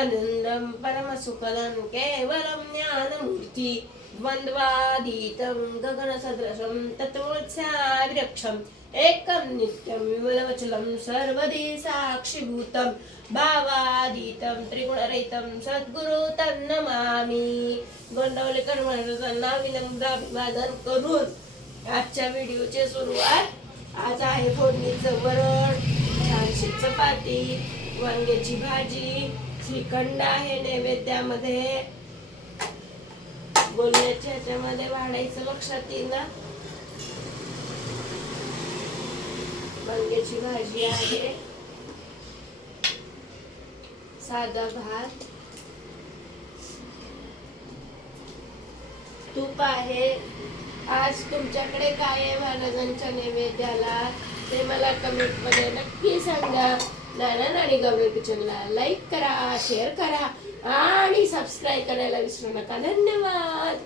आनंदं परमसुखदं केवलं ज्ञानमूर्ति द्वन्द्वातीतं गगनसदृशं तत्त्वोत्साविरक्षम् एकं नित्यं विमलमचलं सर्वदी साक्षिभूतं भावातीतं त्रिगुणरहितं सद्गुरु तन्नमामि. गोंडवलेकर महाराजांना विनम्र अभिवादन करून आजच्या व्हिडिओची सुरुवात. आज आहे फोडणीचं वरण, छानशी चपाती, वांग्याची भाजी, श्रीखंड आहे नैवेद्यामध्ये. बोलण्याच्या ह्याच्यामध्ये वाढायचं लक्षात येईल ना. वांग्याची भाजी आहे, साधा भात, तूप आहे. आज तुमच्याकडे काय आहे महाराजांच्या नैवेद्याला ते मला कमेंट मध्ये नक्की सांगा. नाना नानी गवळी किचनला लाईक करा, शेअर करा आणि सबस्क्राईब करायला विसरू नका. धन्यवाद.